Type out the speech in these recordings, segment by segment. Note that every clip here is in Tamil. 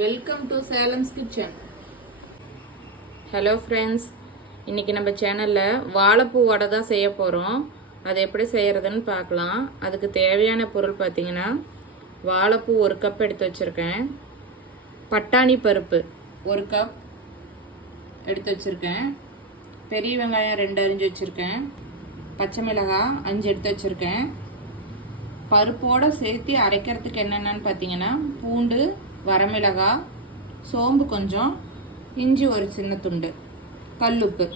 Welcome to Salem's kitchen hello friends இன்றைக்கி நம்ம சேனலில் வாழைப்பூ வடை தான் செய்ய போகிறோம் அது எப்படி செய்கிறதுன்னு பார்க்கலாம். அதுக்கு தேவையான பொருள் பார்த்தீங்கன்னா வாழைப்பூ ஒரு கப் எடுத்து வச்சுருக்கேன். பட்டாணி பருப்பு ஒரு கப் எடுத்து வச்சுருக்கேன். பெரிய வெங்காயம் ரெண்டு அரிஞ்சு வச்சுருக்கேன். பச்சை மிளகாய் அஞ்சு எடுத்து வச்சுருக்கேன். பருப்போடு சேர்த்து அரைக்கிறதுக்கு என்னென்னு பார்த்தீங்கன்னா பூண்டு வரமிளகாய் சோம்பு கொஞ்சம் இஞ்சி ஒரு சின்ன துண்டு கல்லுப்பு.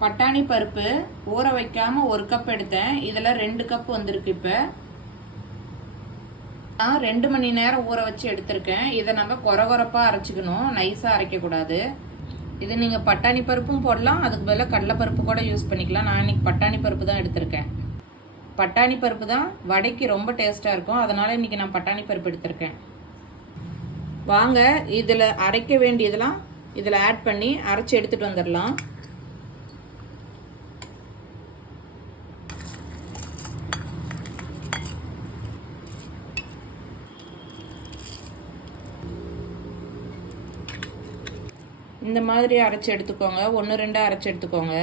பட்டாணி பருப்பு ஊற வைக்காம ஒரு கப் எடுத்தேன். இதில் ரெண்டு கப் வந்திருக்கு இப்போ. நான் ரெண்டு மணி நேரம் ஊற வச்சு எடுத்திருக்கேன். இதை நம்ம கொர கொரப்பாக அரைச்சிக்கணும். நைஸாக அரைக்கக்கூடாது. இது நீங்கள் பட்டாணி பருப்பும் போடலாம். அதுக்கு பதிலாக கடலைப்பருப்பு கூட யூஸ் பண்ணிக்கலாம். நான் இன்னைக்கு பட்டாணி பருப்பு தான் எடுத்திருக்கேன். பட்டாணி பருப்பு தான் வடைக்கு ரொம்ப டேஸ்ட்டாக இருக்கும். அதனால் இன்றைக்கி நான் பட்டாணி பருப்பு எடுத்திருக்கேன். வாங்க இதில் அரைக்க வேண்டியதெல்லாம் இதில் ஆட் பண்ணி அரைச்சி எடுத்துகிட்டு வந்துடலாம். இந்த மாதிரி அரைச்சி எடுத்துக்கோங்க. ஒன்று ரெண்டு அரைச்சி எடுத்துக்கோங்க.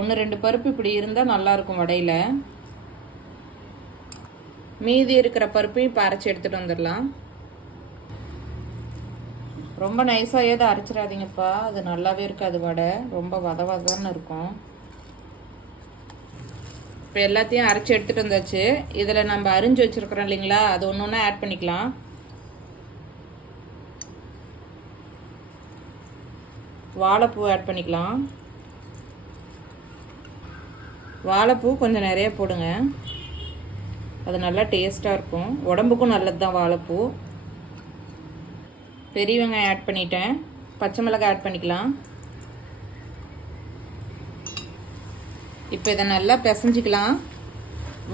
ஒன்று ரெண்டு பருப்பு இப்படி இருந்தால் நல்லாயிருக்கும் வடையில். மீதி இருக்கிற பருப்பையும் இப்போ அரைச்சி எடுத்துகிட்டு வந்துடலாம். ரொம்ப நைஸாக ஏதோ அரைச்சிடாதீங்கப்பா. அது நல்லாவே இருக்காது வடை. ரொம்ப வத வதன்னு இருக்கும். இப்போ எல்லாத்தையும் அரைச்சி எடுத்துகிட்டு வந்தாச்சு. இதில் நம்ம அரிஞ்சு வச்சுருக்குறோம் இல்லைங்களா? அது ஒன்று ஒன்றா ஆட் பண்ணிக்கலாம். வாழைப்பூ ஆட் பண்ணிக்கலாம். வாழைப்பூ கொஞ்சம் நிறைய போடுங்க. அது நல்லா டேஸ்ட்டாக இருக்கும். உடம்புக்கும் நல்லது தான் வாழைப்பூ. பெரிய வெங்காயம் ஆட் பண்ணிட்டேன். பச்சை மிளகாய் ஆட் பண்ணிக்கலாம். இப்போ இதை நல்லா பிசைஞ்சிக்கலாம்.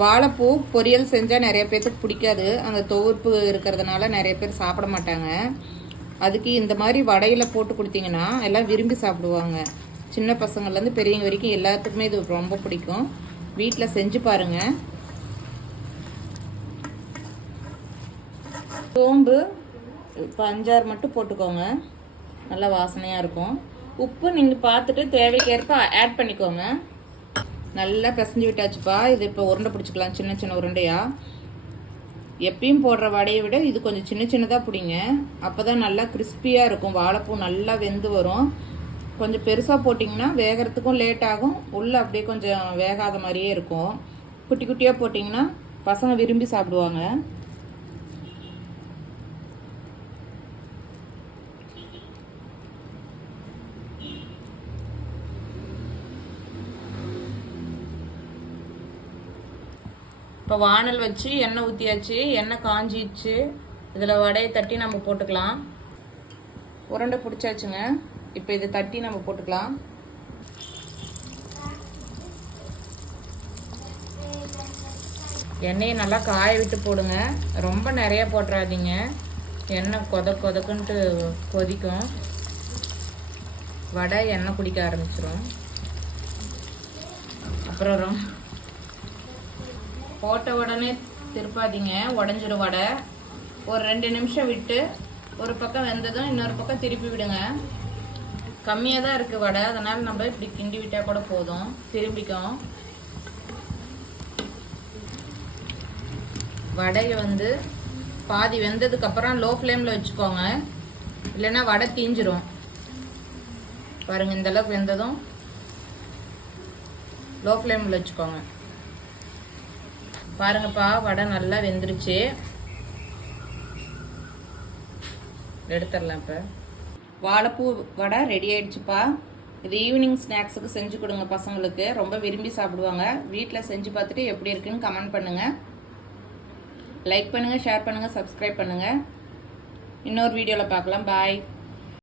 வாழைப்பூ பொரியல் செஞ்சால் நிறைய பேர்த்துக்கு பிடிக்காது. அந்த தொகுப்பு இருக்கிறதுனால நிறைய பேர் சாப்பிட மாட்டாங்க. அதுக்கு இந்த மாதிரி வடையில் போட்டு கொடுத்தீங்கன்னா எல்லாம் விரும்பி சாப்பிடுவாங்க. சின்ன பசங்கள்லேருந்து பெரியவங்க வரைக்கும் எல்லாத்துக்குமே இது ரொம்ப பிடிக்கும். வீட்டில் செஞ்சு பாருங்கள் சோம்பு இப்போ அஞ்சாறு மட்டும் போட்டுக்கோங்க. நல்லா வாசனையாக இருக்கும். உப்பு நீங்கள் பார்த்துட்டு தேவைக்கேற்ப ஆட் பண்ணிக்கோங்க. நல்லா பிசைஞ்சு விட்டாச்சுப்பா. இது இப்போ உருண்டை பிடிச்சிக்கலாம். சின்ன சின்ன உருண்டையாக எப்பயும் போடுற வடையை விட இது கொஞ்சம் சின்ன சின்னதாக பிடிங்க. அப்போ தான் நல்லா கிறிஸ்பியாக இருக்கும். வாழைப்பூ நல்லா வெந்து வரும். கொஞ்சம் பெருசாக போட்டிங்கன்னா வேகிறதுக்கும் லேட் ஆகும். உள்ளே அப்படியே கொஞ்சம் வேகாத மாதிரியே இருக்கும். குட்டி குட்டியாக போட்டிங்கன்னா பசங்க விரும்பி சாப்பிடுவாங்க. இப்போ வானல் வச்சு எண்ணெய் ஊற்றியாச்சு எண்ணெய் காஞ்சிடுச்சு இதில் வடையை தட்டி நம்ம போட்டுக்கலாம். உருண்டை பிடிச்சாச்சுங்க. இப்போ இதை தட்டி நம்ம போட்டுக்கலாம். எண்ணெயை நல்லா காய விட்டு போடுங்க. ரொம்ப நிறைய போட்டுறாதீங்க. எண்ணெய் கொத கொதக்குன்ட்டு கொதிக்கும். வடை எண்ணெய் குடிக்க ஆரம்பிச்சிடும் அப்புறம் ரொம்ப போட்ட உடனே திருப்பாதீங்க உடஞ்சிரும் வடை. ஒரு ரெண்டு நிமிஷம் விட்டு ஒரு பக்கம் வெந்ததும் இன்னொரு பக்கம் திருப்பி விடுங்க. கம்மியாக தான் இருக்குது வடை அதனால் நம்ம இப்படி கிண்டி விட்டால் கூட போதும். திரும்பிக்கும். வடையை வந்து பாதி வெந்ததுக்கப்புறம் லோ ஃப்ளேமில் வச்சுக்கோங்க. இல்லைன்னா வடை தீஞ்சிரும். பாருங்கள் இந்தளவுக்கு வெந்ததும் லோ ஃப்ளேமில் வச்சுக்கோங்க. பாருங்கப்பா வடை நல்லா வெந்துருச்சு. எடுத்துடலாம் இப்போ. வாழைப்பூ வடை ரெடி ஆயிடுச்சுப்பா. இது ஈவினிங் ஸ்நாக்ஸுக்கு செஞ்சு கொடுங்க பசங்களுக்கு. ரொம்ப விரும்பி சாப்பிடுவாங்க. வீட்டில் செஞ்சு பார்த்துட்டு எப்படி இருக்குன்னு கமெண்ட் பண்ணுங்கள் லைக் பண்ணுங்கள் ஷேர் பண்ணுங்கள் சப்ஸ்கிரைப் பண்ணுங்கள் இன்னொரு வீடியோவில் பார்க்கலாம். பாய்